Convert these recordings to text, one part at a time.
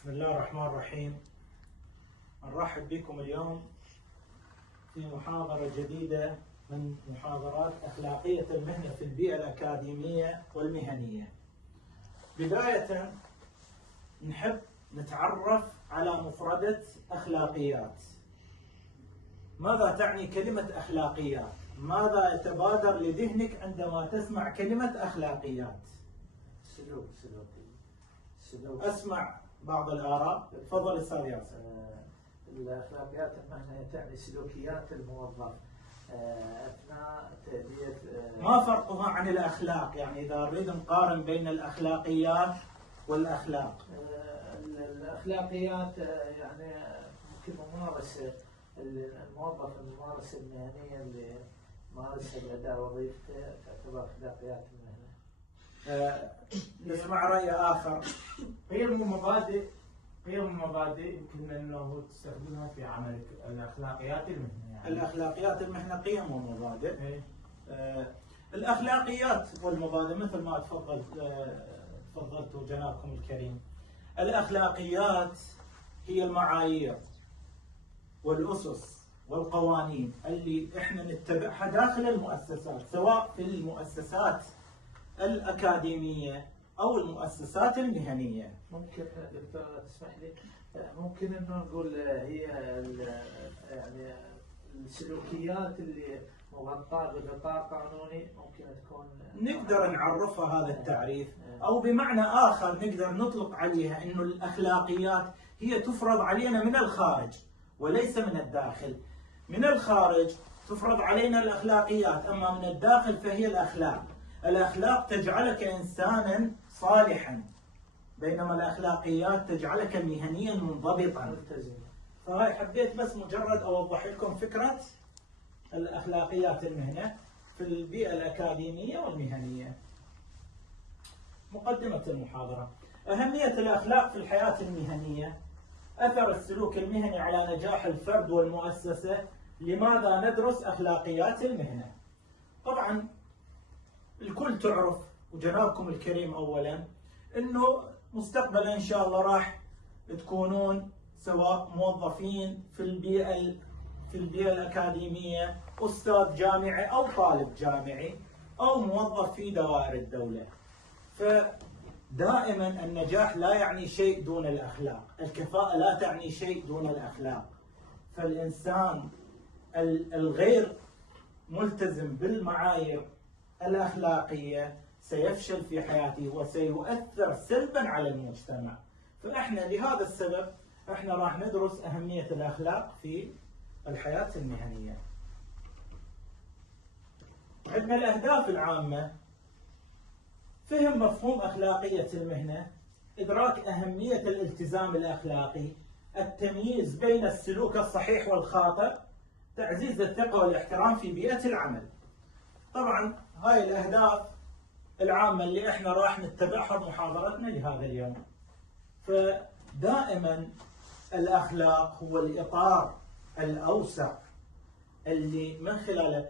بسم الله الرحمن الرحيم. نرحب بكم اليوم في محاضرة جديدة من محاضرات أخلاقية المهنة في البيئة الأكاديمية والمهنية. بداية نحب نتعرف على مفردة أخلاقيات. ماذا تعني كلمة أخلاقيات؟ ماذا يتبادر لذهنك عندما تسمع كلمة أخلاقيات؟ سلوك. أسمع بعض الآراء. تفضل أستاذ ياسر. الأخلاقيات المهنية تعني سلوكيات الموظف أثناء تأدية ما فرقها عن الأخلاق؟ يعني إذا نريد نقارن بين الأخلاقيات والأخلاق. الأخلاقيات يعني ممكن ممارسة الموظف، الممارسة المهنية اللي مارسها الأداء وظيفته تعتبر أخلاقيات المهنة. نسمع رأي آخر. قيم ومبادئ يمكن أنه تستخدمها في عملك. الأخلاقيات المهنة يعني. الأخلاقيات المهنة قيم ومبادئ. الأخلاقيات والمبادئ مثل ما تفضلتوا جنابكم الكريم. الأخلاقيات هي المعايير والأسس والقوانين اللي احنا نتبعها داخل المؤسسات، سواء في المؤسسات الأكاديمية أو المؤسسات المهنية. ممكن دكتور تسمح لي، ممكن انه نقول هي يعني السلوكيات اللي مغطاة بغطاء قانوني ممكن تكون نقدر نعرفها هذا التعريف، أو بمعنى آخر نقدر نطلق عليها إنه الأخلاقيات هي تفرض علينا من الخارج وليس من الداخل. من الخارج تفرض علينا الأخلاقيات، أما من الداخل فهي الأخلاق. الأخلاق تجعلك إنسانا صالحا، بينما الأخلاقيات تجعلك مهنيا منضبطا. فهاي حبيت بس مجرد أوضح لكم فكرة الأخلاقيات المهنة في البيئة الأكاديمية والمهنية. مقدمة المحاضرة: أهمية الأخلاق في الحياة المهنية. أثر السلوك المهني على نجاح الفرد والمؤسسة. لماذا ندرس أخلاقيات المهنة؟ طبعا الكل تعرف، وجنابكم الكريم أولا، أنه مستقبلا إن شاء الله راح تكونون سواء موظفين في البيئة الأكاديمية، أستاذ جامعي أو طالب جامعي أو موظف في دوائر الدولة. فدائما النجاح لا يعني شيء دون الأخلاق، الكفاءة لا تعني شيء دون الأخلاق. فالإنسان الغير ملتزم بالمعايير الأخلاقية سيفشل في حياته وسيؤثر سلبا على المجتمع. فإحنا لهذا السبب إحنا راح ندرس أهمية الأخلاق في الحياة المهنية. عندنا الأهداف العامة: فهم مفهوم أخلاقية المهنة، إدراك أهمية الالتزام الأخلاقي، التمييز بين السلوك الصحيح والخاطئ، تعزيز الثقة والاحترام في بيئة العمل. طبعا هاي الأهداف العامة اللي احنا راح نتبعها بمحاضرتنا لهذا اليوم. فدائما الأخلاق هو الإطار الأوسع اللي من خلاله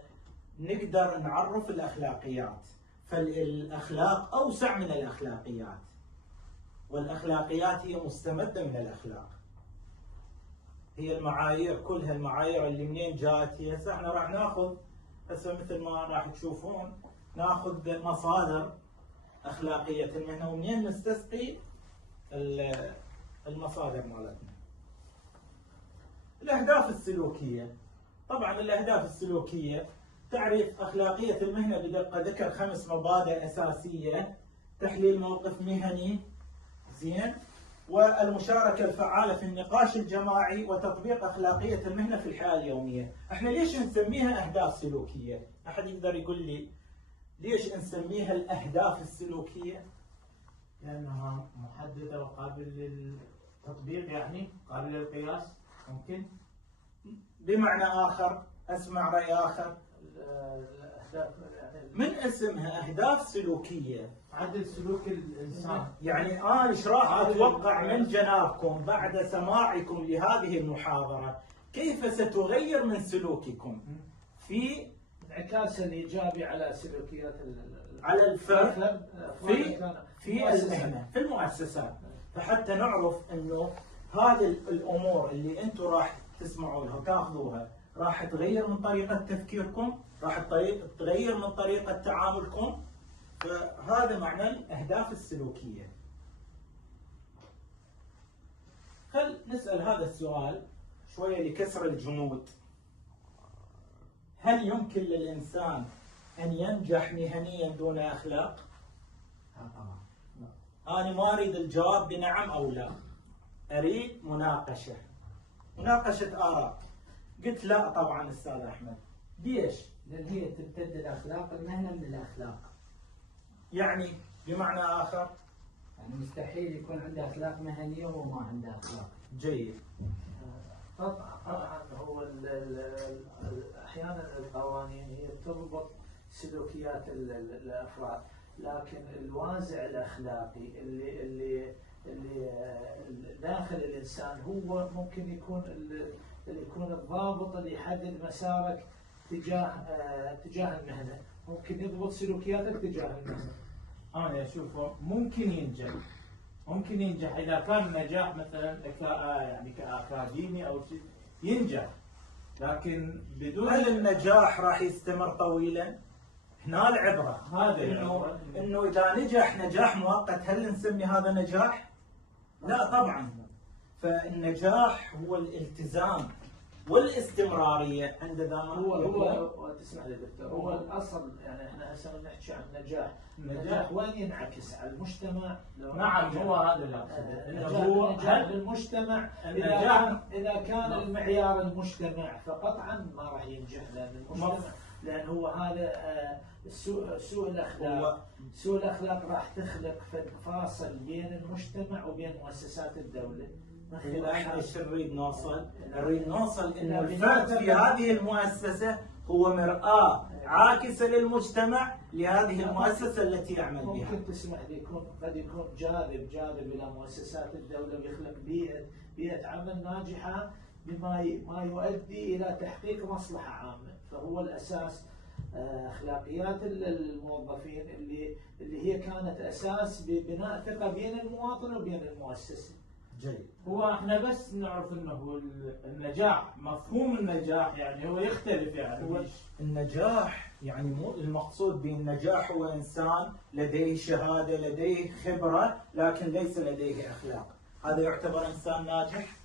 نقدر نعرف الأخلاقيات. فالأخلاق أوسع من الأخلاقيات، والأخلاقيات هي مستمدة من الأخلاق. هي المعايير، كلها المعايير اللي منين جاءت هي. هسه احنا راح ناخذ هسه مثل ما راح تشوفون ناخذ مصادر أخلاقية المهنة ومنين نستسقي المصادر مالتنا. الأهداف السلوكية. طبعا الأهداف السلوكية تعريف أخلاقية المهنة بدقة ذكر 5 مبادئ أساسية: تحليل موقف مهني، زين، والمشاركة الفعالة في النقاش الجماعي، وتطبيق أخلاقية المهنة في الحياة اليومية. احنا ليش نسميها أهداف سلوكية؟ أحد يقدر يقول لي ليش نسميها الأهداف السلوكية؟ لأنها محددة وقابل للتطبيق، يعني قابل للقياس. ممكن بمعنى آخر، أسمع رأي آخر، من اسمها أهداف سلوكية تعدل سلوك الإنسان. يعني أنا إيش راح أتوقع من جنابكم بعد سماعكم لهذه المحاضرة؟ كيف ستغير من سلوككم في انعكاس الإيجابي على سلوكيات على الفرد في المهنة، في المؤسسات. فحتى نعرف انه هذه الامور اللي انتم راح تسمعونها وتاخذوها راح تغير من طريقه تفكيركم، راح تغير من طريقه تعاملكم. فهذا معنى الاهداف السلوكيه. خل نسال هذا السؤال شويه لكسر الجمود. هل يمكن للانسان ان ينجح مهنيا دون اخلاق؟ انا ما اريد الجواب بنعم او لا، اريد مناقشه اراء. قلت لا طبعا استاذ احمد. ليش؟ لان هي تمتد الاخلاق، المهنه من الاخلاق. يعني بمعنى اخر يعني مستحيل يكون عنده اخلاق مهنيه وهو ما عنده اخلاق. جيد. طبعا هو احيانا القوانين هي تربط سلوكيات الافراد، لكن الوازع الاخلاقي اللي داخل الانسان هو ممكن يكون اللي يكون الضابط اللي يحدد مسارك تجاه المهنه، ممكن يضبط سلوكياتك تجاه المهنه. انا اشوفه ممكن ينجح اذا كان نجاح مثلا يعني كاكاديمي او شيء ينجح، لكن بدون هل النجاح راح يستمر طويلا؟ هنا العبره. هذا انه اذا نجح نجاح مؤقت هل نسمي هذا نجاح؟ لا طبعا. فالنجاح هو الالتزام والاستمراريه عند ذا هو تسمح لي دكتور، هو الاصل. يعني احنا هسه نحكي عن النجاح وين ينعكس على المجتمع؟ نعم هو هذا اللي اقصده. هو نجاح للمجتمع. اذا كان المعيار المجتمع فقطعا ما راح ينجح، لان المجتمع لان هو هذا سوء الاخلاق. سوء الاخلاق راح تخلق فاصل بين المجتمع وبين مؤسسات الدوله. احنا ايش نريد نوصل؟ نريد نوصل انه الفرد في هذه المؤسسه هو مرآة عاكسه للمجتمع لهذه المؤسسه التي يعمل بها. ممكن تسمح لي قد يكون جاذب الى مؤسسات الدوله ويخلق بيئه عمل ناجحه بما يؤدي الى تحقيق مصلحه عامه. فهو الاساس اخلاقيات الموظفين اللي هي كانت اساس ببناء ثقه بين المواطن وبين المؤسسه. جيد. هو احنا بس نعرف انه النجاح، مفهوم النجاح يعني هو يختلف. يعني هو النجاح يعني مو المقصود بالنجاح هو انسان لديه شهاده، لديه خبره، لكن ليس لديه اخلاق. هذا يعتبر انسان ناجح؟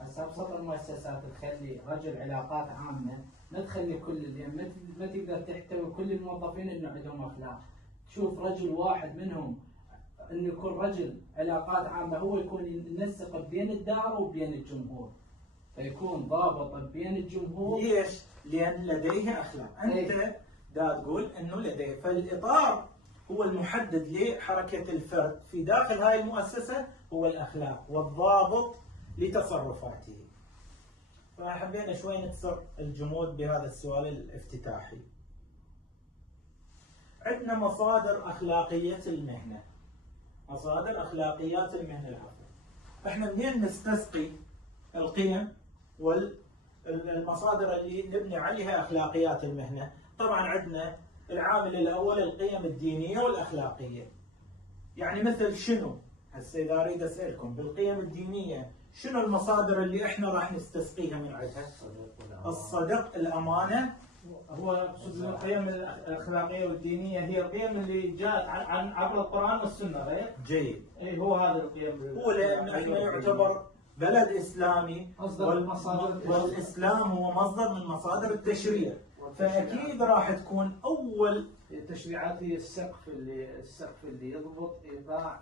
هسه ابسط المؤسسات تخلي رجل علاقات عامه، ما تخلي كل اليوم، ما تقدر تحتوي كل الموظفين انه عندهم اخلاق. تشوف رجل واحد منهم انه يكون رجل علاقات عامه، هو يكون ينسق بين الدائره وبين الجمهور، فيكون ضابط بين الجمهور. ليش؟ لان لديه اخلاق. انت دا تقول انه لديه، فالاطار هو المحدد لحركه الفرد في داخل هاي المؤسسه هو الاخلاق والضابط لتصرفاته. فحبينا شوي نكسر الجمود بهذا السؤال الافتتاحي. عندنا مصادر اخلاقيه المهنه. مصادر اخلاقيات المهنه العامه. احنا منين نستسقي القيم والمصادر اللي نبني عليها اخلاقيات المهنه؟ طبعا عندنا العامل الاول القيم الدينيه والاخلاقيه. يعني مثل شنو؟ هسه اذا اريد اسالكم بالقيم الدينيه شنو المصادر اللي احنا راح نستسقيها من عندها؟ الصدق، الامانه. هو القيم الاخلاقيه والدينيه هي القيم اللي جاءت عبر القران والسنه، غير؟ جيد. اي هو هذا القيم. هو لان احنا يعتبر بلد اسلامي، والاسلام هو مصدر من مصادر التشريع، فاكيد راح تكون اول التشريعات هي السقف اللي يضبط ايقاع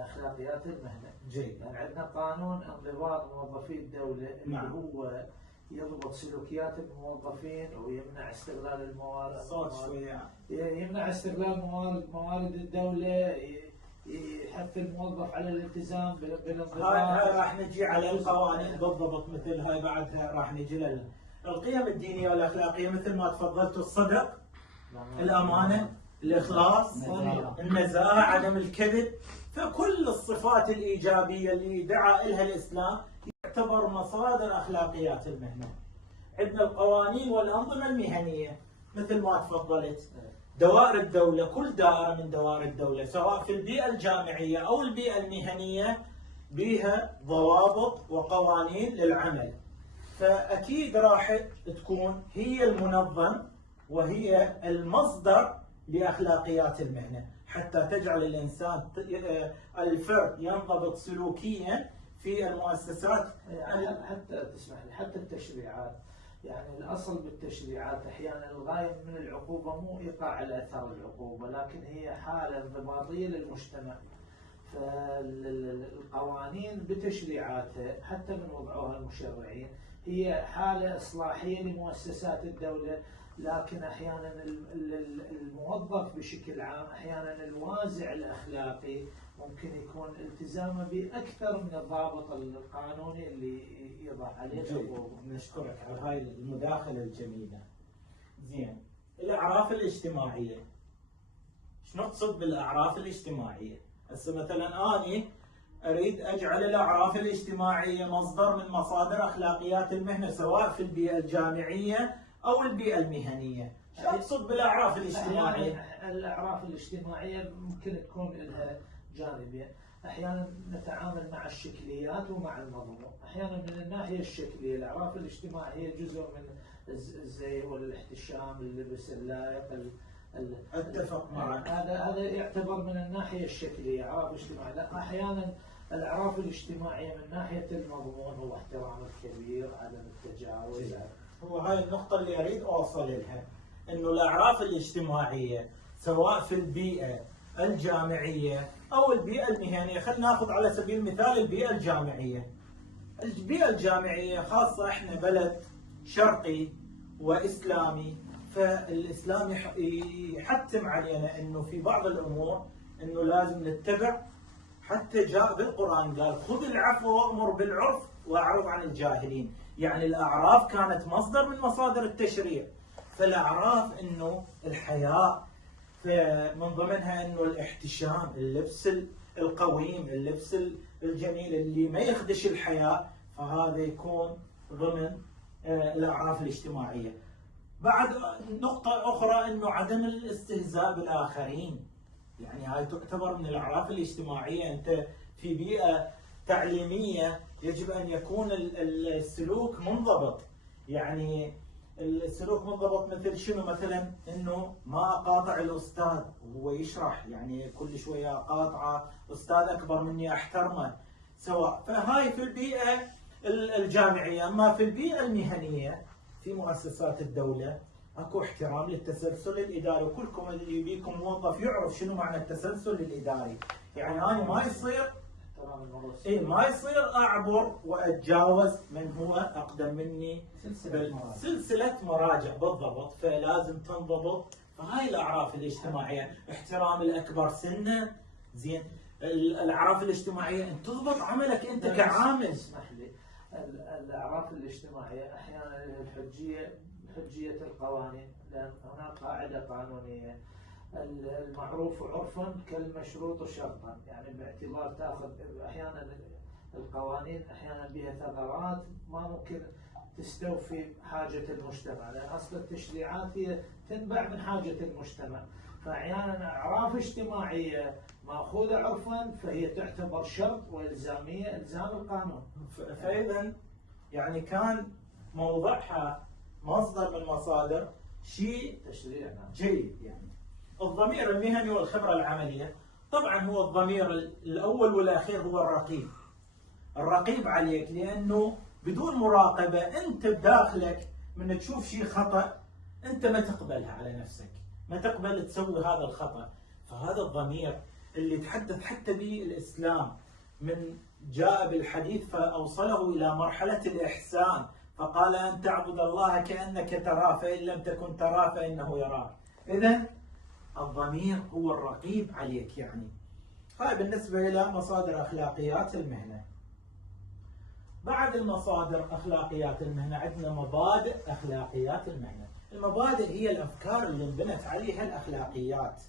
اخلاقيات المهنه. جيد. يعني عندنا قانون انضباط موظفي الدوله اللي نعم. هو يضبط سلوكيات الموظفين ويمنع استغلال الموارد. صوت شويه. يمنع استغلال موارد الدوله، يحث الموظف على الالتزام بالانضباط. هاي راح نجي على القوانين بالضبط، مثل هاي بعدها راح نجي القيم الدينيه والاخلاقيه مثل ما تفضلتوا: الصدق، الامانه، الاخلاص، النزاهه، عدم الكذب. فكل الصفات الايجابيه اللي دعا لها الاسلام تعتبر مصادر اخلاقيات المهنه. عندنا القوانين والانظمه المهنيه مثل ما تفضلت: دوائر الدولة، كل دائرة من دوائر الدولة سواء في البيئة الجامعية أو البيئة المهنية بها ضوابط وقوانين للعمل. فأكيد راح تكون هي المنظم وهي المصدر لأخلاقيات المهنة، حتى تجعل الإنسان الفرد ينضبط سلوكيا في المؤسسات. حتى تسمح لي، حتى التشريعات، يعني الأصل بالتشريعات أحيانا الغاية من العقوبة مو إيقاع الأثر العقوبة، لكن هي حالة انضباطية للمجتمع. فالقوانين بتشريعاتها حتى من وضعوها المشرعين هي حالة إصلاحية لمؤسسات الدولة، لكن أحيانا الموظف بشكل عام، أحيانا الوازع الأخلاقي ممكن يكون التزامه بأكثر من الضابط القانوني اللي يضع عليه الحقوق. نشكرك على هاي المداخلة الجميلة. زين، الأعراف الاجتماعية، شو نقصد بالأعراف الاجتماعية؟ هسه مثلا أنا أريد أجعل الأعراف الاجتماعية مصدر من مصادر أخلاقيات المهنة سواء في البيئة الجامعية أو البيئة المهنية. شو أقصد بالأعراف الاجتماعية؟ الأعراف الاجتماعية ممكن تكون لها جانبين، أحيانا نتعامل مع الشكليات ومع المضمون. أحيانا من الناحية الشكلية الأعراف الاجتماعية جزء من الزي والاحتشام، اللبس اللائق، اتفق معك. هذا يعتبر من الناحية الشكلية أعراف اجتماعية. لا، أحيانا الأعراف الاجتماعية من ناحية المضمون هو احترام الكبير، عدم التجاوز. هو هاي النقطة اللي أريد أوصل لها، إنه الأعراف الاجتماعية سواء في البيئة الجامعية أو البيئة المهنية. خلينا ناخذ على سبيل المثال البيئة الجامعية. البيئة الجامعية خاصة إحنا بلد شرقي وإسلامي، فالإسلام يحتم علينا إنه في بعض الأمور إنه لازم نتبع، حتى جاء بالقرآن قال خذ العفو وأمر بالعرف وأعرض عن الجاهلين. يعني الأعراف كانت مصدر من مصادر التشريع. فالأعراف إنه الحياء، من ضمنها إنه الاحتشام، اللبس القويم، اللبس الجميل اللي ما يخدش الحياء، فهذا يكون ضمن الأعراف الاجتماعية. بعد نقطة أخرى إنه عدم الاستهزاء بالآخرين، يعني هاي تعتبر من الأعراف الاجتماعية. أنت في بيئة تعليمية يجب أن يكون السلوك منضبط. يعني السلوك منضبط مثل شنو؟ مثلا إنه ما أقاطع الأستاذ وهو يشرح، يعني كل شوية أقاطعه، أستاذ أكبر مني أحترمه سواء. فهاي في البيئة الجامعية. أما في البيئة المهنية في مؤسسات الدولة اكو احترام للتسلسل الاداري، وكلكم اللي يبيكم موظف يعرف شنو معنى التسلسل الاداري. يعني انا ما يصير ما يصير اعبر واتجاوز من هو اقدم مني. سلسلة مراجع بالضبط، فلازم تنضبط. فهاي الاعراف الاجتماعية، احترام الاكبر سنا. زين، الاعراف الاجتماعية ان تضبط عملك انت كعامل. اسمح لي، الاعراف الاجتماعية احيانا حجية القوانين، لأن هناك قاعدة قانونية المعروف عرفا كالمشروط شرطا، يعني باعتبار تاخذ أحيانا القوانين أحيانا بها ثغرات ما ممكن تستوفي حاجة المجتمع، لأن أصل التشريعات هي تنبع من حاجة المجتمع. فأحيانا أعراف اجتماعية مأخوذة عرفا فهي تعتبر شرط وإلزامية إلزام القانون. فإذا يعني كان موضعها مصدر من مصادر شيء تشريع جيد. يعني الضمير المهني والخبرة العملية، طبعا هو الضمير الأول والأخير هو الرقيب عليك، لأنه بدون مراقبة أنت بداخلك من تشوف شيء خطأ أنت ما تقبلها على نفسك، ما تقبل تسوي هذا الخطأ. فهذا الضمير اللي تحدث حتى به الإسلام، من جاء بالحديث فأوصله إلى مرحلة الإحسان، فقال أن تعبد الله كأنك تراه فإن لم تكن تراه فإنه يراك. إذن الضمير هو الرقيب عليك. يعني هاي بالنسبة إلى مصادر أخلاقيات المهنة. بعد المصادر أخلاقيات المهنة عندنا مبادئ أخلاقيات المهنة. المبادئ هي الأفكار اللي انبنت عليها الأخلاقيات.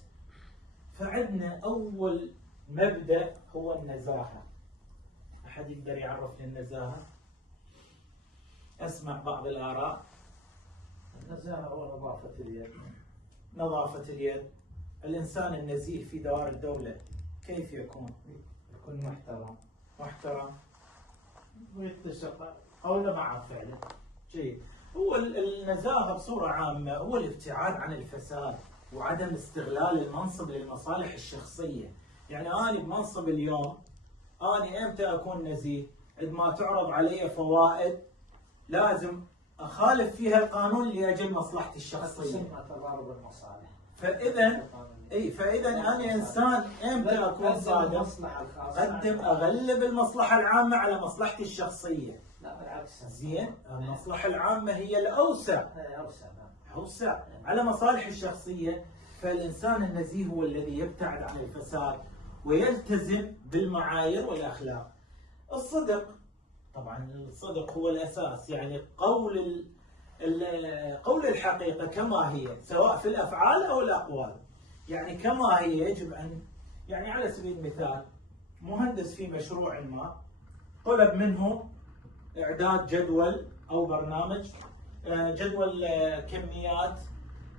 فعندنا أول مبدأ هو النزاهة. أحد يقدر يعرف لي النزاهة؟ أسمع بعض الآراء. النزاهة هو نظافة اليد. نظافة اليد. الإنسان النزيه في دوائر الدولة كيف يكون؟ يكون محترم. محترم ويتسق قوله مع فعله. جيد. هو النزاهة بصورة عامة هو الابتعاد عن الفساد وعدم استغلال المنصب للمصالح الشخصية. يعني أنا بمنصب اليوم، أنا إمتى أكون نزيه؟ عندما تعرض علي فوائد لازم أخالف فيها القانون لأجل مصلحتي الشخصية. تسمى تضارب المصالح. فإذا أنا إنسان إمتى أكون صادق؟ أغلب المصلحة العامة على مصلحتي الشخصية. لا بالعكس. زين، المصلحة العامة هي الأوسع. أوسع على مصالح الشخصية. فالإنسان النزيه هو الذي يبتعد عن الفساد ويلتزم بالمعايير والأخلاق. الصدق، طبعا الصدق هو الأساس، يعني قول الحقيقة كما هي سواء في الأفعال أو الأقوال. يعني كما هي يجب أن، يعني على سبيل المثال مهندس في مشروع ما طلب منه إعداد جدول أو برنامج، جدول كميات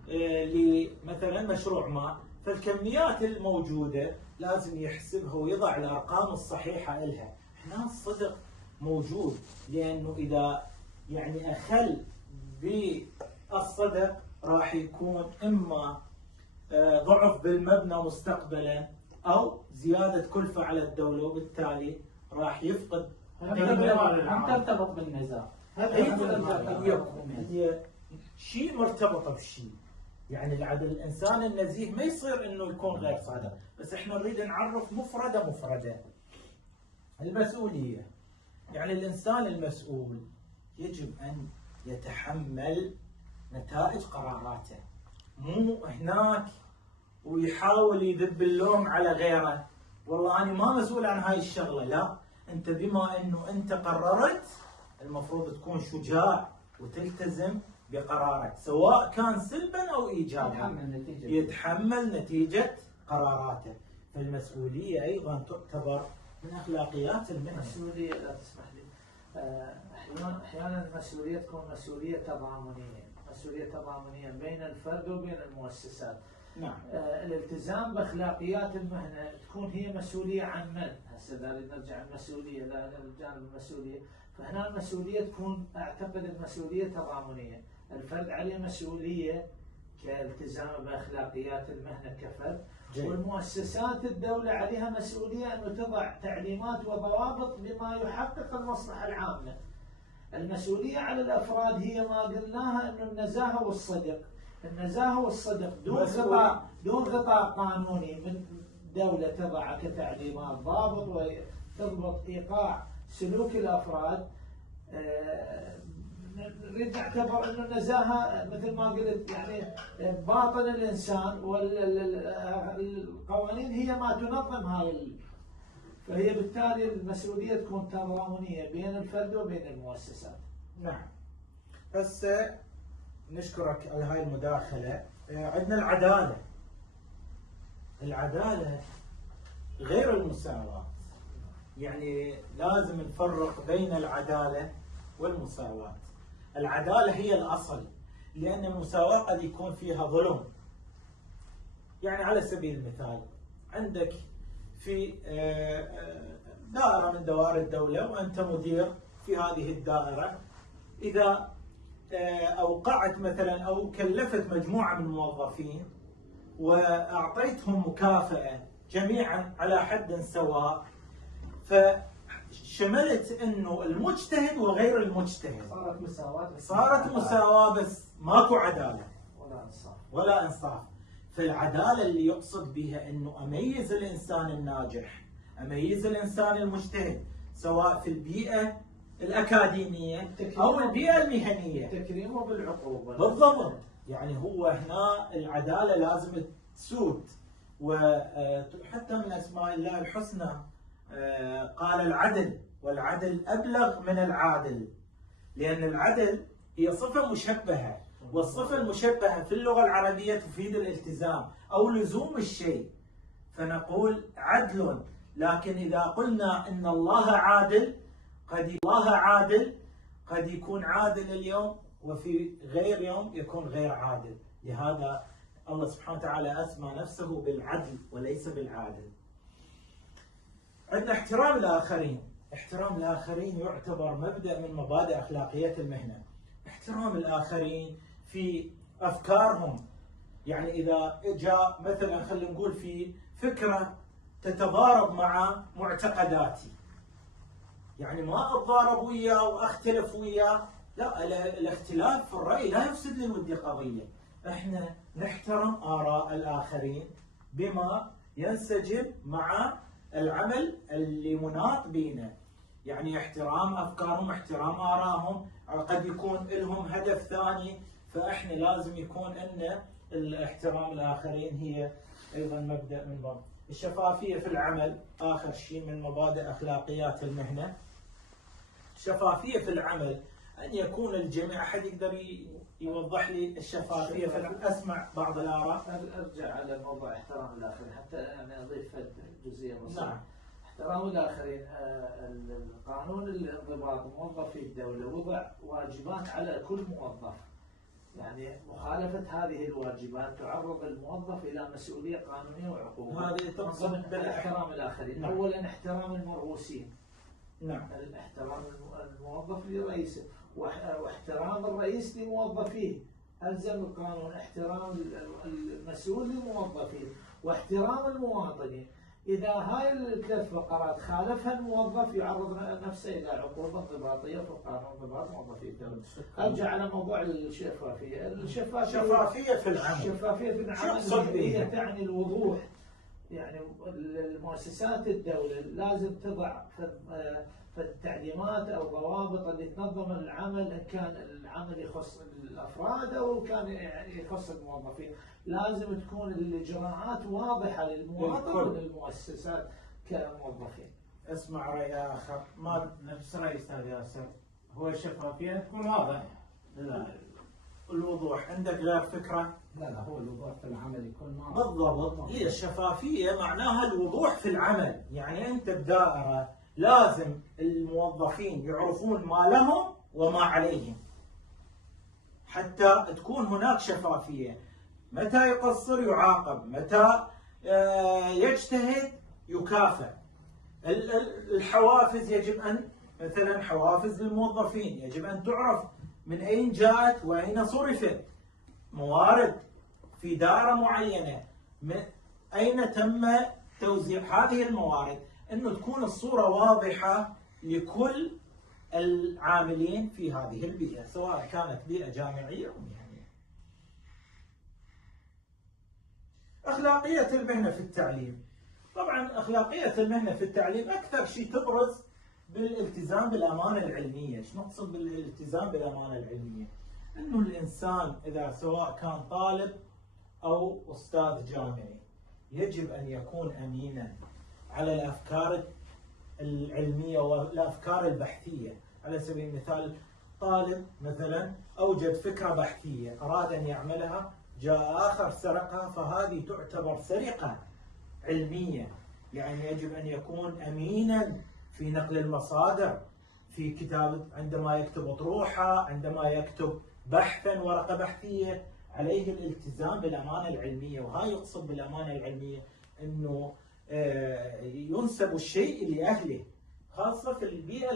لمثلا مشروع ما، فالكميات الموجودة لازم يحسبها ويضع الأرقام الصحيحة لها. هنا الصدق موجود، لأنه إذا يعني أخل بالصدق راح يكون إما ضعف بالمبنى مستقبلا أو زيادة كلفة على الدولة، وبالتالي راح يفقد. هم ترتبط بالنزاهة. هي شيء مرتبطة بشيء. يعني العدل، الإنسان النزيه ما يصير إنه يكون غير صادق، بس إحنا نريد نعرف مفردة. المسؤولية، يعني الإنسان المسؤول يجب أن يتحمل نتائج قراراته، مو هناك ويحاول يذب اللوم على غيره. والله أنا ما مسؤول عن هاي الشغلة. لا، أنت بما أنه أنت قررت المفروض تكون شجاع وتلتزم بقرارك، سواء كان سلبا أو إيجابا. يتحمل نتيجة قراراته. فالمسؤولية أيضا تعتبر من أخلاقيات المهنة. المسؤولية، لا تسمح لي، أحيانا المسؤولية تكون مسؤولية تضامنية بين الفرد وبين المؤسسات. نعم. الالتزام بأخلاقيات المهنة تكون هي مسؤولية عن من؟ هسه نرجع المسؤولية للجانب المسؤولية، فهنا المسؤولية تكون، أعتقد المسؤولية تضامنية. الفرد عليه مسؤولية كالتزام بأخلاقيات المهنة كفرد، والمؤسسات الدولة عليها مسؤولية أن تضع تعليمات وضوابط بما يحقق المصلحة العامة. المسؤولية على الأفراد هي ما قلناها أنه النزاهة والصدق دون غطاء قانوني من دولة تضع كتعليمات ضابط وتضبط إيقاع سلوك الأفراد. نريد نعتبر أنه النزاهة مثل ما قلت يعني باطن الإنسان، والقوانين هي ما تنظم هاي، فهي بالتالي المسؤولية تكون تضامنية بين الفرد وبين المؤسسات. نعم. هسه نشكرك على هاي المداخلة. عندنا العدالة غير المساواة. يعني لازم نفرق بين العدالة والمساواة. العدالة هي الأصل، لأن المساواة قد يكون فيها ظلم. يعني على سبيل المثال عندك في دائرة من دوائر الدولة وأنت مدير في هذه الدائرة، إذا أوقعت مثلا أو كلفت مجموعة من الموظفين وأعطيتهم مكافأة جميعا على حد سواء، فشملت أنه المجتهد وغير المجتهد، صارت مساواة بس ماكو عدالة ولا إنصاف. فالعدالة اللي يقصد بها أنه أميز الإنسان الناجح، أميز الإنسان المجتهد، سواء في البيئة الأكاديمية أو البيئة المهنية، تكريمه بالعقوبة. بالضبط. يعني هو هنا العدالة لازم تسود. وحتى من أسماء الله الحسنى قال العدل، والعدل أبلغ من العادل، لأن العدل هي صفة مشبهة، والصفة المشبهة في اللغة العربية تفيد الالتزام أو لزوم الشيء، فنقول عدل. لكن إذا قلنا إن الله عادل، قد يكون عادل اليوم وفي غير يوم يكون غير عادل. لهذا الله سبحانه وتعالى أسمى نفسه بالعدل وليس بالعادل. عندنا احترام الآخرين. احترام الآخرين يعتبر مبدأ من مبادئ أخلاقيات المهنة. احترام الآخرين في أفكارهم، يعني إذا جاء مثلا خلينا نقول في فكرة تتضارب مع معتقداتي، يعني ما أتضارب وياه وأختلف وياه، لا، الاختلاف في الرأي لا يفسد للود قضية. احنا نحترم آراء الآخرين بما ينسجم مع العمل اللي مناط بينا، يعني احترام أفكارهم، احترام آرائهم، قد يكون لهم هدف ثاني، فإحنا لازم يكون أن الاحترام الآخرين هي أيضا مبدأ من بعض. الشفافية في العمل آخر شيء من مبادئ أخلاقيات المهنة. الشفافية في العمل أن يكون الجميع. أحد يقدر يوضح لي الشفافية في العمل؟ أسمع بعض الآراء. أرجع على موضوع احترام الآخرين حتى أنا أضيف جزئية بسيطة. نعم. احترام الآخرين، القانون الانضباط موظفي الدولة وضع واجبات على كل موظف، يعني مخالفة هذه الواجبات تعرض الموظف إلى مسؤولية قانونية وعقوبة. هذه تقصد باحترام الآخرين. نعم. أولا احترام المرؤوسين. نعم. احترام الموظف لرئيسه، واحترام الرئيس لموظفيه. ألزم القانون احترام المسؤول للموظفين واحترام المواطنين. إذا هاي الثلاث فقرات خالفها الموظف يعرض نفسه إلى عقوبة انضباطية في قانون انضباط موظفي الدولة. أرجع على موضوع الشفافية. الشفافية في العمل. الشفافية في العمل هي تعني الوضوح. يعني المؤسسات الدولة لازم تضع في التعليمات أو ضوابط اللي تنظم العمل، إن كان العمل يخص الأفراد أو كان يخص الموظفين، لازم تكون الإجراءات واضحة للمواطن وللمؤسسات كموظفين. اسمع رأي آخر. ما نفس رأي أستاذ ياسر، هو الشفافية تكون واضح. لا، الوضوح عندك غير فكرة؟ لا هو الوضوح في العمل يكون واضح. بالضبط، هي الشفافية معناها الوضوح في العمل، يعني أنت بدائرة لازم الموظفين يعرفون ما لهم وما عليهم حتى تكون هناك شفافية. متى يقصر يعاقب، متى يجتهد يكافئ. الحوافز يجب أن مثلا حوافز للموظفين يجب أن تعرف من أين جاءت وأين صرفت. موارد في دائرة معينة أين تم توزيع هذه الموارد، أنه تكون الصورة واضحة لكل العاملين في هذه البيئة سواء كانت بيئة جامعية أو مهنية. أخلاقية المهنة في التعليم. طبعا أخلاقية المهنة في التعليم أكثر شيء تبرز بالالتزام بالأمانة العلمية. شو نقصد بالالتزام بالأمانة العلمية؟ أنه الإنسان إذا سواء كان طالب أو أستاذ جامعي يجب أن يكون أمينا على الأفكار العلمية والأفكار البحثية. على سبيل المثال طالب مثلا أوجد فكرة بحثية أراد أن يعملها، جاء آخر سرقها، فهذه تعتبر سرقة علمية. يعني يجب أن يكون أمينا في نقل المصادر، في كتابة، عندما يكتب أطروحة، عندما يكتب بحثا ورقة بحثية، عليه الالتزام بالأمانة العلمية. وهاي يقصد بالأمانة العلمية أنه ينسب الشيء لأهله، خاصة في البيئة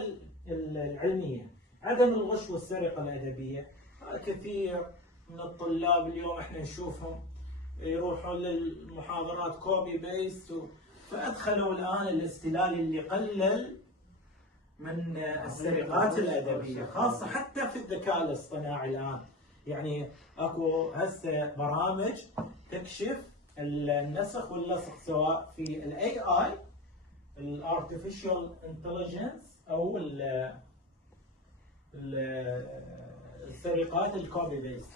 العلمية. عدم الغش والسرقة الأدبية. كثير من الطلاب اليوم احنا نشوفهم يروحون للمحاضرات كوبي بيست، فأدخلوا الآن الاستلال اللي قلل من السرقات الأدبية، خاصة حتى في الذكاء الاصطناعي الآن. يعني اكو هسه برامج تكشف النسخ واللصق سواء في الاي اي الارتفيشال انتليجنس او السرقات الكوبي بيست.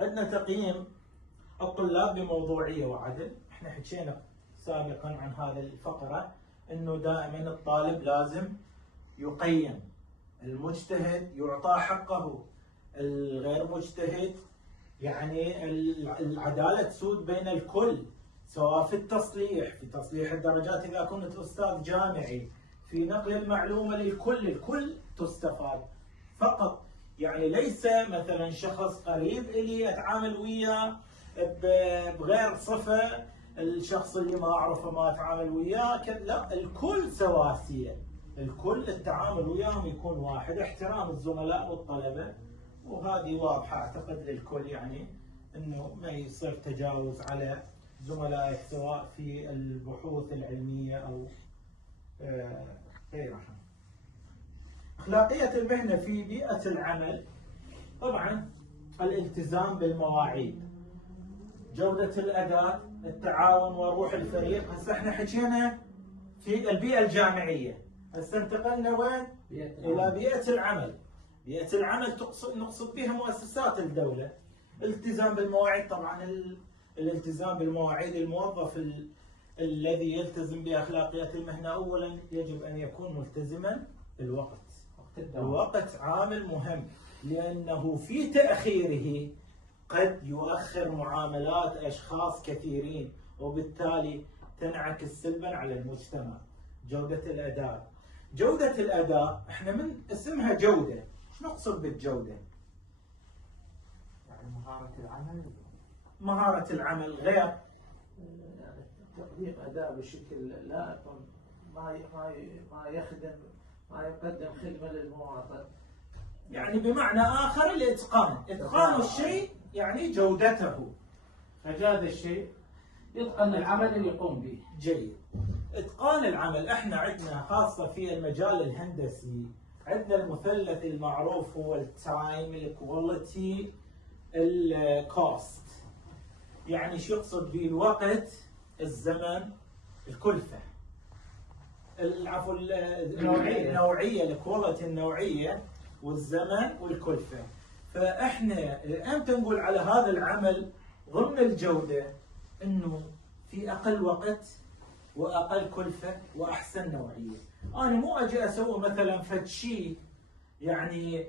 عندنا تقييم الطلاب بموضوعيه وعدل. احنا حكينا سابقا عن هذه الفقره انه دائما الطالب لازم يقيم، المجتهد يعطى حقه، الغير مجتهد يعني العدالة تسود بين الكل، سواء في التصليح، في تصليح الدرجات إذا كنت أستاذ جامعي، في نقل المعلومة للكل، الكل تستفاد. فقط يعني ليس مثلا شخص قريب إلي أتعامل وياه بغير صفة، الشخص اللي ما أعرفه ما أتعامل وياه، لا، الكل سواسية، الكل التعامل وياهم يكون واحد، احترام الزملاء والطلبة، وهذه واضحة أعتقد للكل، يعني أنه ما يصير تجاوز على زملائك سواء في البحوث العلمية أو غيرها. أخلاقية المهنة في بيئة العمل، طبعا الالتزام بالمواعيد، جودة الأداء، التعاون وروح الفريق. هسه احنا حكينا في البيئة الجامعية، هسه انتقلنا وين؟ إلى بيئة العمل. بيئة العمل نقصد بها مؤسسات الدولة. الالتزام بالمواعيد، طبعا الالتزام بالمواعيد، الموظف الذي يلتزم بأخلاقيات المهنة أولا يجب أن يكون ملتزما بالوقت. الوقت عامل مهم، لأنه في تأخيره قد يؤخر معاملات أشخاص كثيرين، وبالتالي تنعكس سلبا على المجتمع. جودة الأداء، جودة الأداء احنا من اسمها جودة، ايش نقصد بالجودة؟ يعني مهارة العمل، مهارة العمل غير يعني تقديم أداء بشكل لائق، ما يخدم، ما يقدم خدمة للمواطن. يعني بمعنى آخر الإتقان، إتقان الشيء يعني جودته. فجاد الشيء يتقن العمل اللي يقوم به. جيد. إتقان العمل، احنا عندنا خاصة في المجال الهندسي عندنا المثلث المعروف هو التايم، الكواليتي، الكوست. يعني شو يقصد به؟ الوقت، الزمن، الكلفة، العفو، النوعية، الكواليتي النوعية، والزمن والكلفة. فاحنا امتى نقول على هذا العمل ضمن الجودة؟ انه في اقل وقت واقل كلفة واحسن نوعية. انا مو اجي اسوي مثلا فد شيء يعني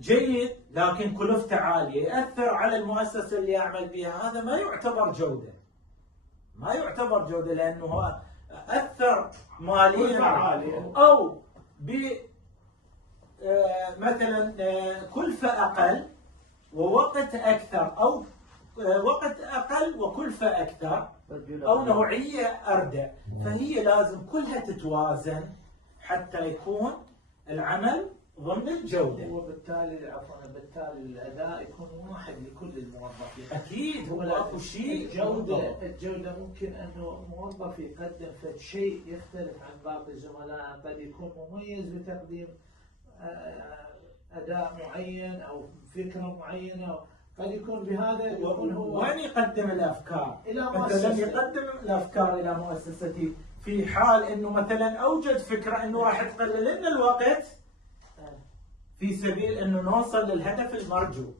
جيد لكن كلفته عالية يأثر على المؤسسة اللي يعمل بها، هذا ما يعتبر جودة، ما يعتبر جودة، لأنه أثر ماليا عالية أو ب مثلا كلفة أقل ووقت أكثر، أو وقت أقل وكلفة أكثر، أو نوعية أردى. فهي لازم كلها تتوازن حتى يكون العمل ضمن الجودة. وبالتالي بالتالي الأداء يكون واحد لكل الموظفين. أكيد هو أكو شيء. الجودة ممكن أنه موظف يقدم شيء يختلف عن باقي الزملاء، قد يكون مميز بتقديم أداء معين أو فكرة معينة، قد يكون بهذا يكون هو وين يقدم الأفكار؟ إلى مثلا يقدم الأفكار إلى مؤسستي في حال أنه مثلا أوجد فكرة أنه راح تقلل لنا الوقت في سبيل أنه نوصل للهدف المرجو،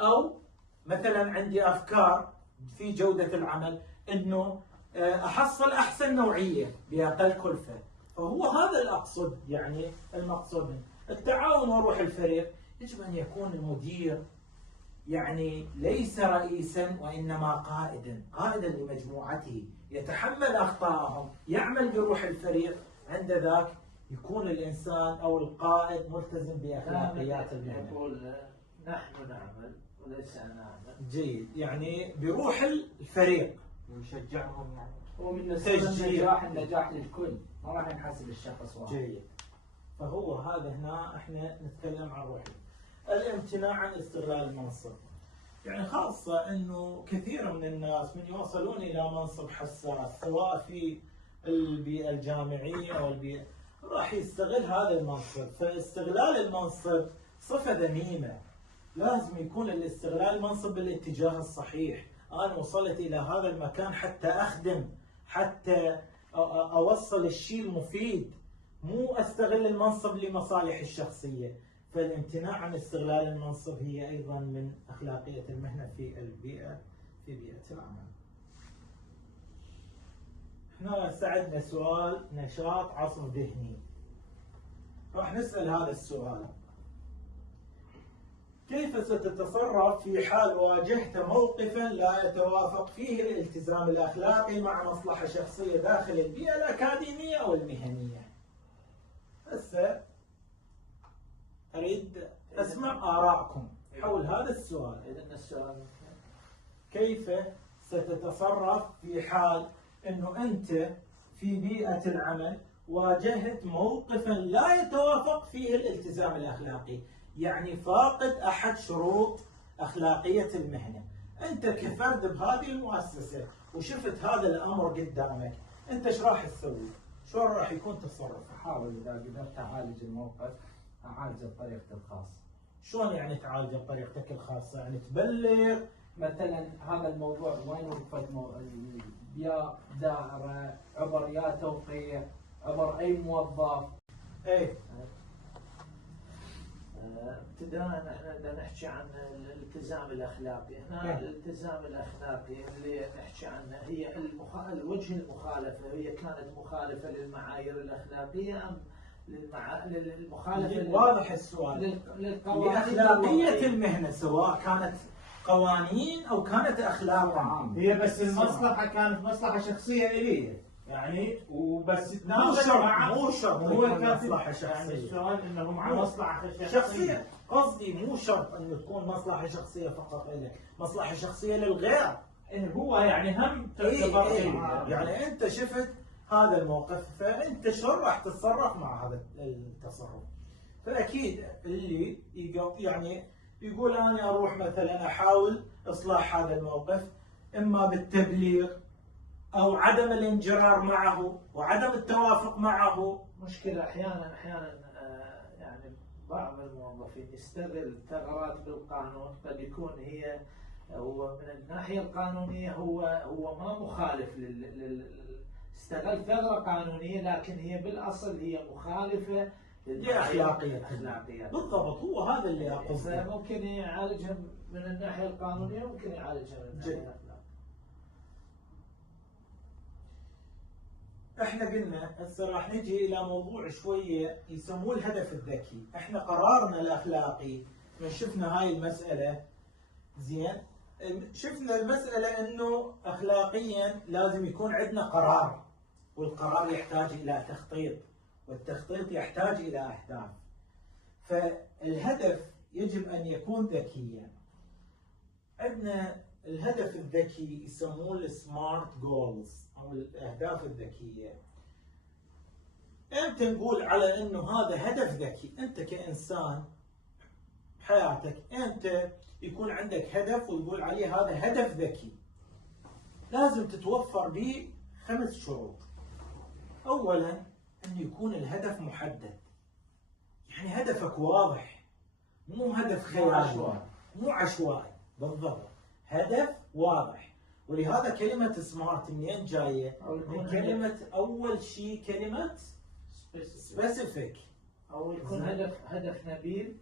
أو مثلا عندي أفكار في جودة العمل أنه أحصل أحسن نوعية بأقل كلفة. فهو هذا الأقصد، يعني المقصود منه التعاون وروح الفريق. يجب أن يكون المدير يعني ليس رئيسا وإنما قائدا لمجموعته، يتحمل أخطاءهم، يعمل بروح الفريق. عند ذاك يكون الإنسان أو القائد ملتزم بأخلاقيات المهنة. يقول نحن نعمل وليس أنا أعمل. جيد، يعني بروح الفريق ونشجعهم، يعني هو من تشجيع النجاح للكل، ما راح نحاسب الشخص واحد. جيد. فهو هذا هنا احنا نتكلم عن روح الامتناع عن استغلال المنصب. يعني خاصة انه كثير من الناس من يوصلون الى منصب حساس سواء في البيئة الجامعية او البيئة، راح يستغل هذا المنصب. فاستغلال المنصب صفة ذميمة. لازم يكون الاستغلال المنصب بالاتجاه الصحيح. انا وصلت الى هذا المكان حتى اخدم، حتى اوصل الشيء المفيد، مو استغل المنصب لمصالحي الشخصية. فالامتناع عن استغلال المنصب هي ايضا من اخلاقية المهنة في بيئة العمل. احنا سعدنا سؤال نشاط عصف ذهني. راح نسأل هذا السؤال: كيف ستتصرف في حال واجهت موقفا لا يتوافق فيه الالتزام الأخلاقي مع مصلحة شخصية داخل البيئة الأكاديمية أو المهنية؟ هسه اريد اسمع ارائكم حول هذا السؤال. إذا السؤال كيف ستتصرف في حال انه انت في بيئة العمل واجهت موقفا لا يتوافق فيه الالتزام الاخلاقي، يعني فاقد احد شروط اخلاقية المهنة، انت كفرد بهذه المؤسسة وشفت هذا الامر قدامك، انت ايش راح تسوي؟ شلون راح يكون تصرفك؟ احاول اذا قدرت اعالج الموقف اعالجه بطريقتي الخاصه. شلون يعني تعالجه بطريقتك الخاصة؟ يعني تبلغ؟ مثلا هذا الموضوع وين وقفت يا دائره عبر يا توقيع عبر اي موظف. ايه ابتداء احنا بدنا نحكي عن الالتزام الاخلاقي، هنا الالتزام الاخلاقي اللي نحكي عنه هي الوجه المخالفه، هي كانت مخالفه للمعايير الاخلاقيه ام للمخالفه واضح السؤال. للقوانين لأخلاقية المهنة سواء كانت قوانين أو كانت أخلاق عامة. هي بس المصلحة كانت مصلحة شخصية إلي يعني، وبس مو تناقش شرط مع مو شرط هو يكون الكاتب مصلحة يعني شخصية. السؤال انه مع مصلحة شخصية، قصدي مو شرط أنه تكون مصلحة شخصية فقط لك، مصلحة شخصية للغير. هو يعني هم تعتبر يعني أنت شفت هذا الموقف، فأنت شلون راح تتصرف مع هذا التصرف؟ فأكيد اللي يعني يقول أنا أروح مثلا أحاول إصلاح هذا الموقف إما بالتبليغ أو عدم الانجرار معه وعدم التوافق معه. مشكلة أحيانا يعني بعض الموظفين يستغل ثغرات بالقانون، قد يكون هو من الناحية القانونية هو ما مخالف استغل ثغرة قانونية، لكن هي بالأصل هي مخالفة لأخلاقية. بالضبط، هو هذا اللي أقصده. ممكن يعالجها من الناحية القانونية وممكن يعالجها من الناحية الأخلاقية. احنا قلنا هسه راح نجي الى موضوع شويه يسموه الهدف الذكي، احنا قرارنا الاخلاقي من شفنا هاي المساله زين، شفنا المساله انه اخلاقيا لازم يكون عندنا قرار، والقرار يحتاج الى تخطيط، والتخطيط يحتاج الى اهداف. فالهدف يجب ان يكون ذكيا. عندنا الهدف الذكي يسموه السمارت جولز او الاهداف الذكيه. امتى نقول على انه هذا هدف ذكي؟ انت كانسان بحياتك امتى يكون عندك هدف ويقول عليه هذا هدف ذكي؟ لازم تتوفر به 5 شروط. اولا ان يكون الهدف محدد، يعني هدفك واضح، مو هدف خيالي، مو عشوائي، بالضبط هدف واضح. ولهذا كلمة سمارت منين جاية؟ من كلمة أول شيء كلمة سبيسيفيك، أو يكون هدف نبيل.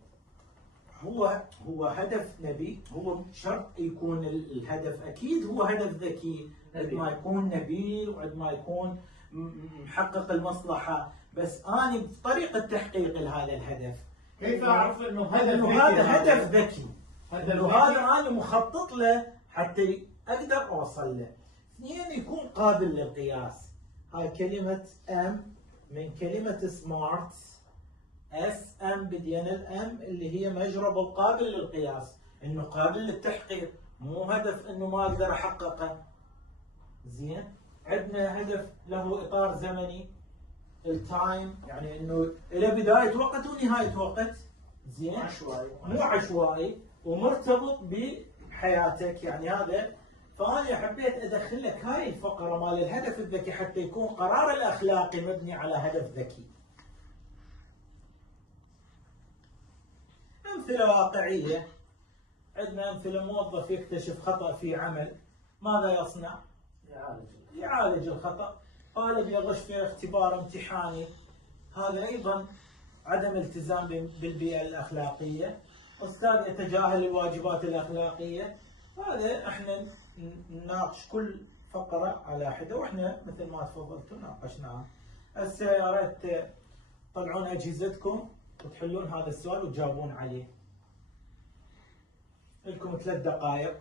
هو هدف نبيل، هو شرط يكون الهدف أكيد هو هدف ذكي، عندما يكون نبيل وعندما يكون محقق المصلحة، بس أنا بطريقة تحقيق هذا الهدف كيف أعرف إنه هذا هدف ذكي؟ وهذا أنا مخطط له حتى أقدر أوصل له. 2 يكون قابل للقياس، هاي كلمة M من كلمة سمارت، SM بدينا الM اللي هي مجرب القابل للقياس، إنه قابل للتحقيق، مو هدف إنه ما أقدر أحققه. زين، عندنا هدف له إطار زمني، التايم يعني إنه له بداية وقت ونهاية وقت. زين، مو عشوائي ومرتبط بحياتك، يعني هذا. فأنا حبيت أدخل لك هاي الفقرة مال الهدف الذكي حتى يكون قرار الأخلاقي مبني على هدف ذكي. أمثلة واقعية، عندنا أمثلة موظف يكتشف خطأ في عمل، ماذا يصنع؟ يعالج الخطأ. طالب يغش في اختبار امتحاني، هذا أيضا عدم التزام بالبيئة الأخلاقية. أستاذ يتجاهل الواجبات الأخلاقية. هذا احنا نناقش كل فقرة على حدة، واحنا مثل ما تفضلتوا ناقشناها. هسه يا ريت تطلعون أجهزتكم وتحلون هذا السؤال وتجاوبون عليه. لكم 3 دقائق.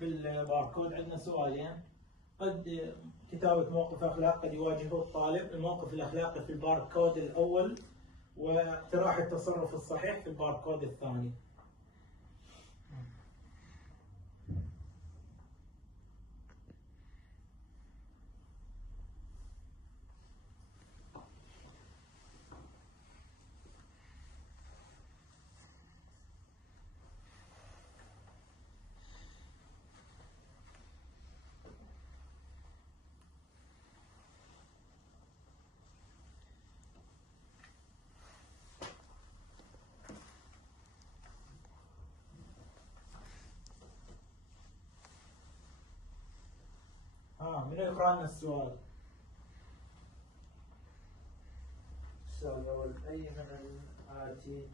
بالباركود عندنا سؤالين. قد كتابة موقف أخلاق قد يواجهه الطالب. الموقف الأخلاقي في الباركود الأول واقتراح التصرف الصحيح في الباركود الثاني. من يقرأ لنا السؤال؟ السؤال الأول: أي من الآتي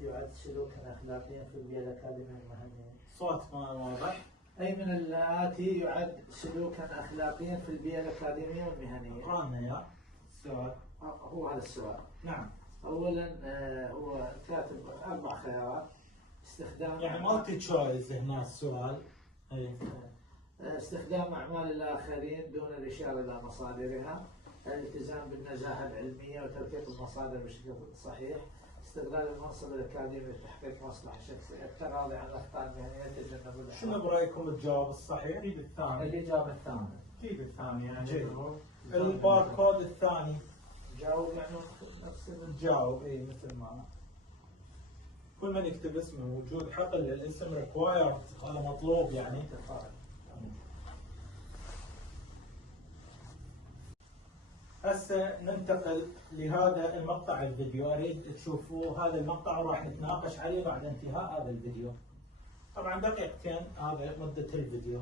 يعد سلوكا أخلاقيا في البيئة الأكاديمية المهنية؟ صوت ما واضح. أي من الآتي يعد سلوكا أخلاقيا في البيئة الأكاديمية والمهنية؟ اقرأ لنا يا السؤال. هو هذا السؤال. نعم. أولا هو كاتب 4 خيارات. استخدام يعني مالتي تشويس هنا السؤال. أي. استخدام أعمال الآخرين دون الإشارة إلى مصادرها، الالتزام بالنزاهة العلمية وتوثيق المصادر بشكل صحيح، استغلال المنصب الأكاديمي لتحقيق مصلحة شخصية، التغاضي عن الأخطاء المهنية، تجنب الإحراج. شنو برأيكم الجواب الصحيح؟ اكيد الثاني. الإجابة الثانية. اكيد الثاني يعني. جيد. الباركود الثاني جاوب يعني نفس جاوب اي مثل ما كل من يكتب اسمه وجود حقل للاسم ريكوايرد، هذا مطلوب يعني. هسه ننتقل لهذا المقطع الفيديو، اريد تشوفوا هذا المقطع وراح نتناقش عليه بعد انتهاء هذا الفيديو. طبعا دقيقتين هذا مدة الفيديو.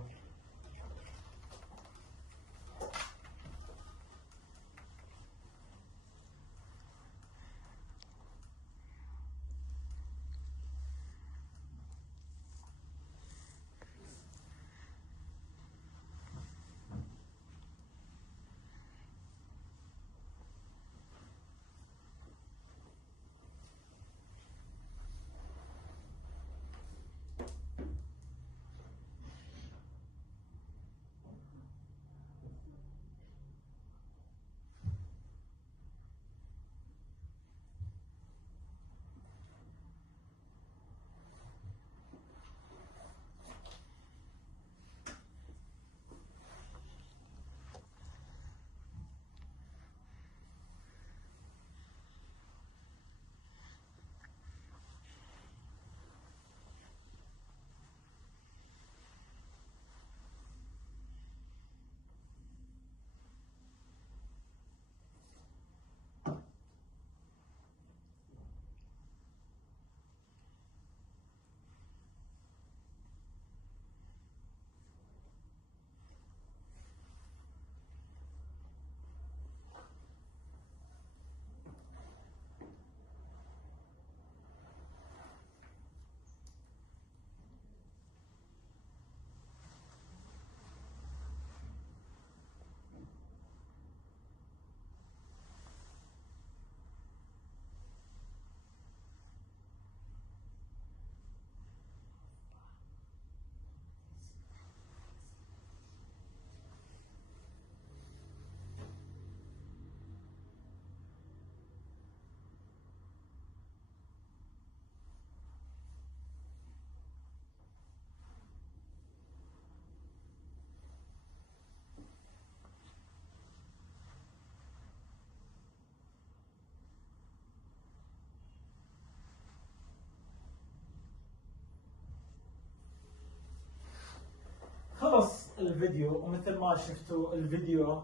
خلص الفيديو، ومثل ما شفتوا الفيديو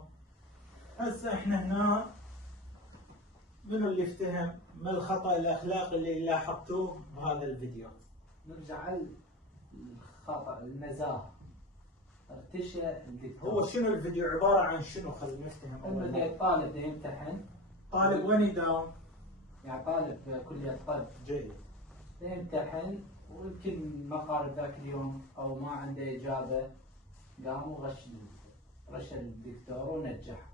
هسه احنا هنا منو اللي افتهم ما الخطأ الأخلاقي اللي لاحظتوه بهذا الفيديو؟ نرجع الخطأ النزاهة. ارتشى الدكتور. هو شنو الفيديو عبارة عن شنو؟ خلينا نفتهم. انه الطالب ده يمتحن. طالب وين يداوم؟ يعني طالب كلية طب. جيد. يمتحن ويمكن مقارب ذاك اليوم او ما عنده اجابه، قام رش الدكتور ونجح،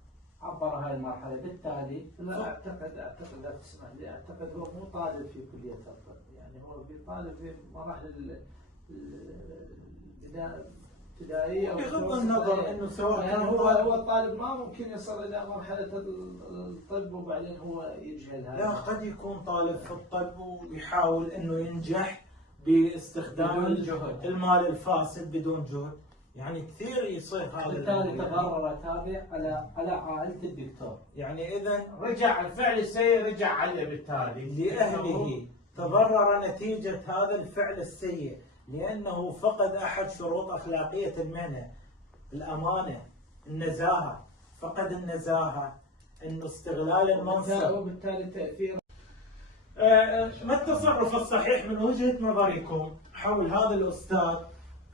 عبر هاي المرحله. بالتالي لا اعتقد لا تسمح لي، اعتقد هو مو طالب في كليه الطب، يعني هو في طالب في مراحل البدايه ابتدائيه او بغض متوسطة. النظر انه سواء يعني كان هو الطالب ما ممكن يصل الى مرحله الطب وبعدين هو يجهل هذا. لا، قد يكون طالب في الطب ويحاول انه ينجح باستخدام بدون جهد. المال الفاسد بدون جهد، يعني كثير يصير هذا. بالتالي تضررت هذه على عائله الدكتور. يعني اذا رجع الفعل السيء رجع عليه بالتالي لأهله تضرر نتيجة هذا الفعل السيء، لأنه فقد أحد شروط أخلاقية المهنة، الأمانة، النزاهة، فقد النزاهة، إنه استغلال المنصب. وبالتالي تاثير. ما التصرف الصحيح من وجهة نظركم حول هذا الأستاذ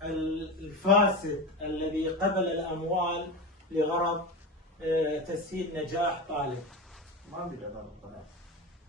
الفاسد الذي قبل الأموال لغرض تسهيل نجاح طالب؟ ما بقدر الطلاق.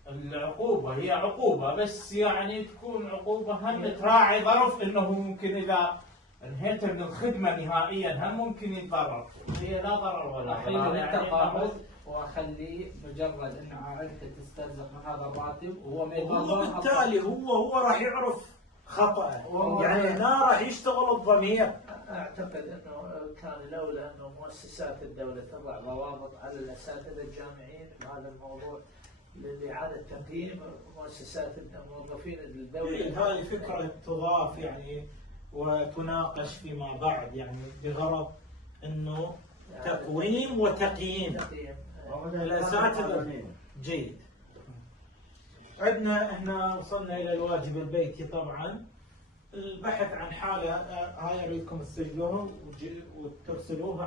العقوبة هي عقوبة، بس يعني تكون عقوبة هم تراعي ظرف انه ممكن اذا انهيت من الخدمة نهائيا هم ممكن يتضرر. هي لا ضرر ولا الحين ضرر. التقاعد واخليه مجرد انه عائلته تسترزق من هذا الراتب وهو ما هو يتضرر. بالتالي هو راح يعرف خطأه، يعني هنا راح يشتغل الضمير. اعتقد انه كان لولا انه مؤسسات الدوله تضع ضوابط على الاساتذه الجامعيين في هذا الموضوع لإعادة تقييم مؤسسات الموظفين الدولة. هذه فكرة تضاف يعني وتناقش فيما بعد، يعني بغرض انه تقويم وتقييم الاساتذة. جيد. عندنا احنا وصلنا الى الواجب البيتي. طبعا البحث عن حالة هاي اريدكم تسجلوها وترسلوها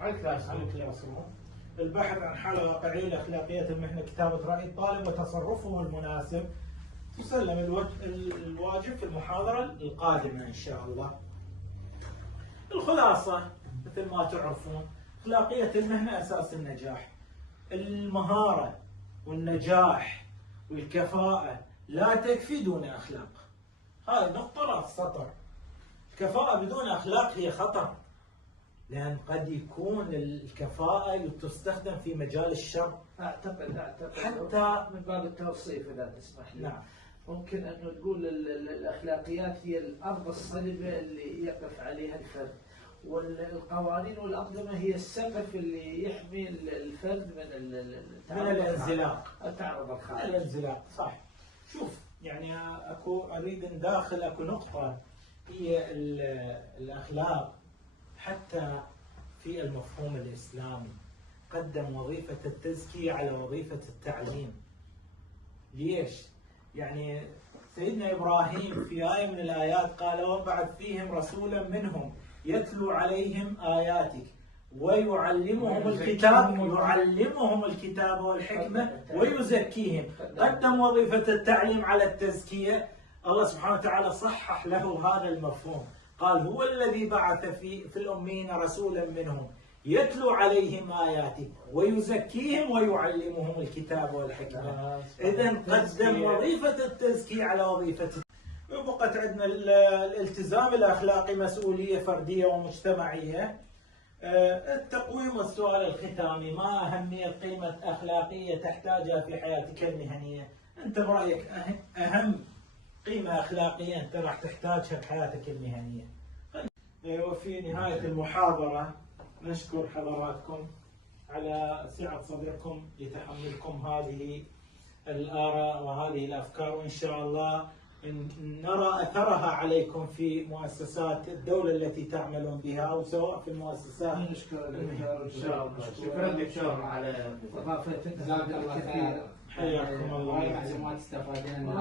على الكلاس روم. البحث عن حالة واقعية لأخلاقية المهنة، كتابة رأي الطالب وتصرفه المناسب. تسلم الواجب في المحاضرة القادمة إن شاء الله. الخلاصة مثل ما تعرفون، أخلاقية المهنة أساس النجاح. المهارة والنجاح والكفاءة لا تكفي دون أخلاق. هذه نقطة رأس سطر. الكفاءة بدون أخلاق هي خطر، لأن قد يكون الكفاءة تستخدم في مجال الشر. أعتقد حتى من باب التوصيف إذا تسمح لي. نعم. ممكن أن تقول الأخلاقيات هي الأرض الصلبة اللي يقف عليها الفرد، والقوانين والأنظمة هي السقف اللي يحمي الفرد من الانزلاق. التعرض الخارجي. الانزلاق صح. شوف يعني أريد أن داخل أكو نقطة هي الأخلاق. حتى في المفهوم الإسلامي قدم وظيفة التزكية على وظيفة التعليم. ليش؟ يعني سيدنا إبراهيم في آية من الآيات قال: وابعث فيهم رسولا منهم يتلو عليهم آياتك ويعلمهم الكتاب والحكمة ويزكيهم. قدم وظيفة التعليم على التزكية. الله سبحانه وتعالى صحح له هذا المفهوم، قال: هو الذي بعث في الأمين رسولا منهم يتلو عليهم آياته ويزكيهم ويعلمهم الكتاب والحكمة. إذن قدم وظيفة التزكية على وظيفة. وبقت عندنا الالتزام الأخلاقي، مسؤولية فردية ومجتمعية. التقويم والسؤال الختامي: ما أهمية قيمة أخلاقية تحتاجها في حياتك المهنية؟ أنت برأيك أهم قيمة أخلاقية أنت راح تحتاجها في حياتك المهنية. وفي نهاية المحاضرة نشكر حضراتكم على سعة صدركم لتحملكم هذه الآراء وهذه الأفكار، وإن شاء الله نرى أثرها عليكم في مؤسسات الدولة التي تعملون بها، أو سواء في المؤسسات. نشكر الدكتور إن شاء الله. شكرا دكتور على إضافتك. جزاك الله خير. حياكم الله. معلومات استفادنا.